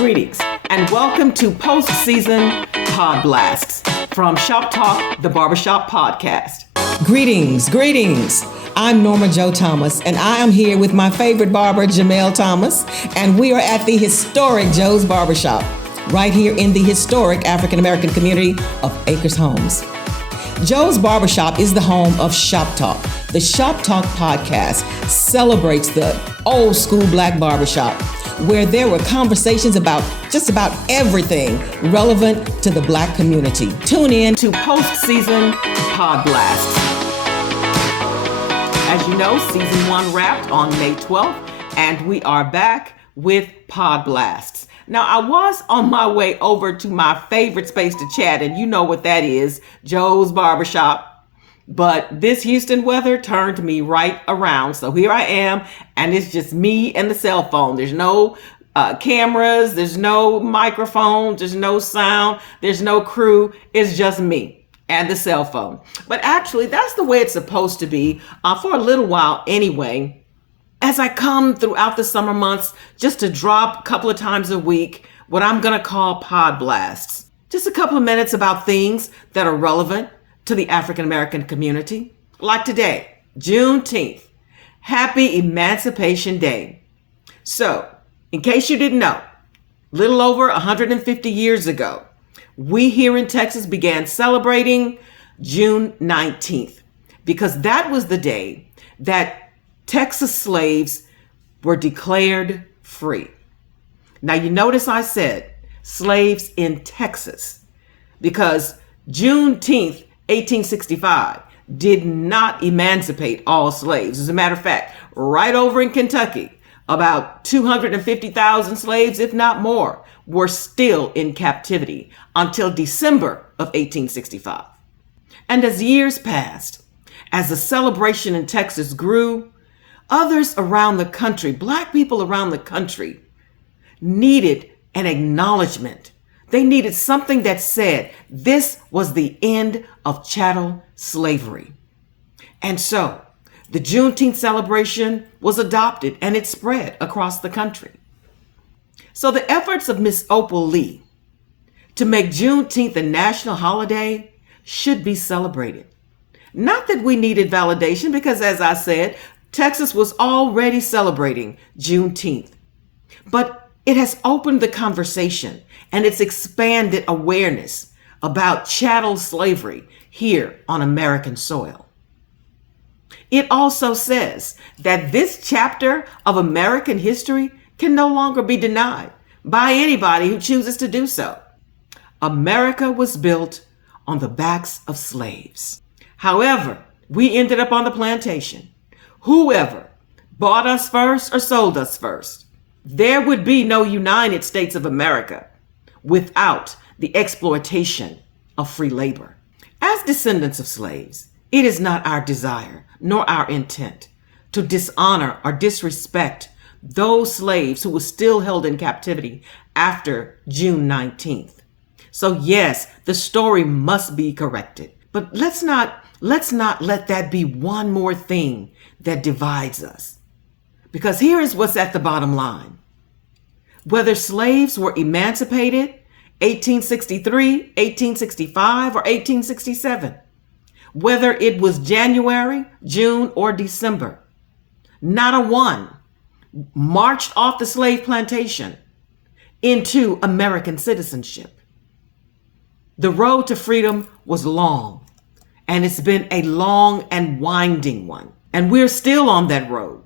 Greetings and welcome to post-season Pod Blasts from Shop Talk, the Barbershop podcast. Greetings. I'm Norma Jo Thomas, and I am here with my favorite barber, Jamel Thomas, and we are at the historic Joe's Barbershop, right here in the historic African-American community of Acres Homes. Joe's Barbershop is the home of Shop Talk. The Shop Talk podcast celebrates the old school black barbershop, where there were conversations about just about everything relevant to the black community. Tune in to post-season Pod Blasts. As you know, season 1 wrapped on May 12th, and we are back with Pod Blasts. Now, I was on my way over to my favorite space to chat, and you know what that is, Joe's Barbershop. But this Houston weather turned me right around. So here I am, and it's just me and the cell phone. There's no cameras, there's no microphone, there's no sound, there's no crew. It's just me and the cell phone. But actually, that's the way it's supposed to be for a little while anyway. As I come throughout the summer months, just to drop a couple of times a week, what I'm going to call Pod Blasts. Just a couple of minutes about things that are relevant to the African-American community. Like today, Juneteenth. Happy Emancipation Day. So, in case you didn't know, little over 150 years ago, we here in Texas began celebrating June 19th, because that was the day that Texas slaves were declared free. Now, you notice I said slaves in Texas, because Juneteenth, 1865, did not emancipate all slaves. As a matter of fact, right over in Kentucky, about 250,000 slaves, if not more, were still in captivity until December of 1865. And as years passed, as the celebration in Texas grew, others around the country, black people around the country, needed an acknowledgement. They needed something that said this was the end of chattel slavery. And so the Juneteenth celebration was adopted and it spread across the country. So the efforts of Miss Opal Lee to make Juneteenth a national holiday should be celebrated. Not that we needed validation, because as I said, Texas was already celebrating Juneteenth, but it has opened the conversation and it's expanded awareness about chattel slavery here on American soil. It also says that this chapter of American history can no longer be denied by anybody who chooses to do so. America was built on the backs of slaves. However, we ended up on the plantation. Whoever bought us first or sold us first, there would be no United States of America without the exploitation of free labor. As descendants of slaves, it is not our desire nor our intent to dishonor or disrespect those slaves who were still held in captivity after June 19th. So yes, the story must be corrected, but let's not let that be one more thing that divides us. Because here is what's at the bottom line. Whether slaves were emancipated 1863, 1865, or 1867, whether it was January, June, or December, not a one marched off the slave plantation into American citizenship. The road to freedom was long, and it's been a long and winding one. And we're still on that road,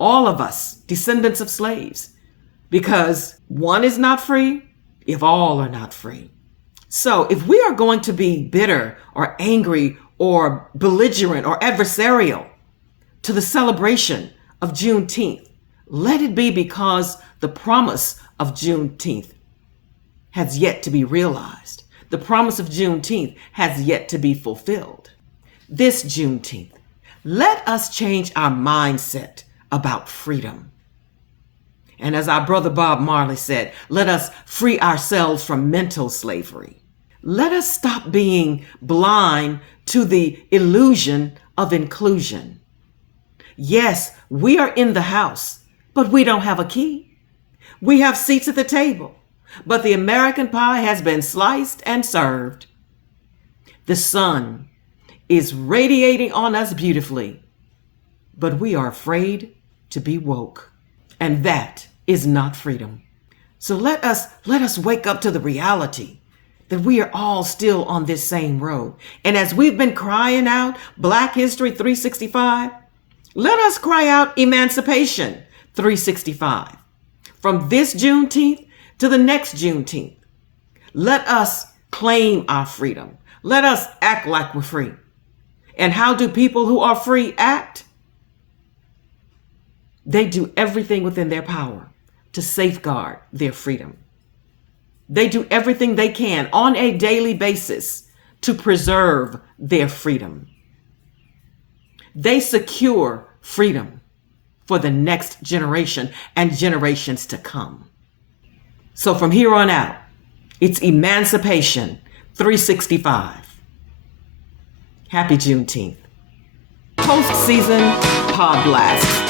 all of us, descendants of slaves, because one is not free if all are not free. So if we are going to be bitter or angry or belligerent or adversarial to the celebration of Juneteenth, let it be because the promise of Juneteenth has yet to be realized. The promise of Juneteenth has yet to be fulfilled. This Juneteenth, let us change our mindset about freedom. And as our brother Bob Marley said, let us free ourselves from mental slavery. Let us stop being blind to the illusion of inclusion. Yes, we are in the house, but we don't have a key. We have seats at the table, but the American pie has been sliced and served. The sun is radiating on us beautifully, but we are afraid to be woke. And that is not freedom. So let us wake up to the reality that we are all still on this same road. And as we've been crying out Black History 365, let us cry out Emancipation 365. From this Juneteenth to the next Juneteenth, let us claim our freedom. Let us act like we're free. And how do people who are free act? They do everything within their power to safeguard their freedom. They do everything they can on a daily basis to preserve their freedom. They secure freedom for the next generation and generations to come. So from here on out, it's Emancipation 365. Happy Juneteenth. Post-season Pod Blast.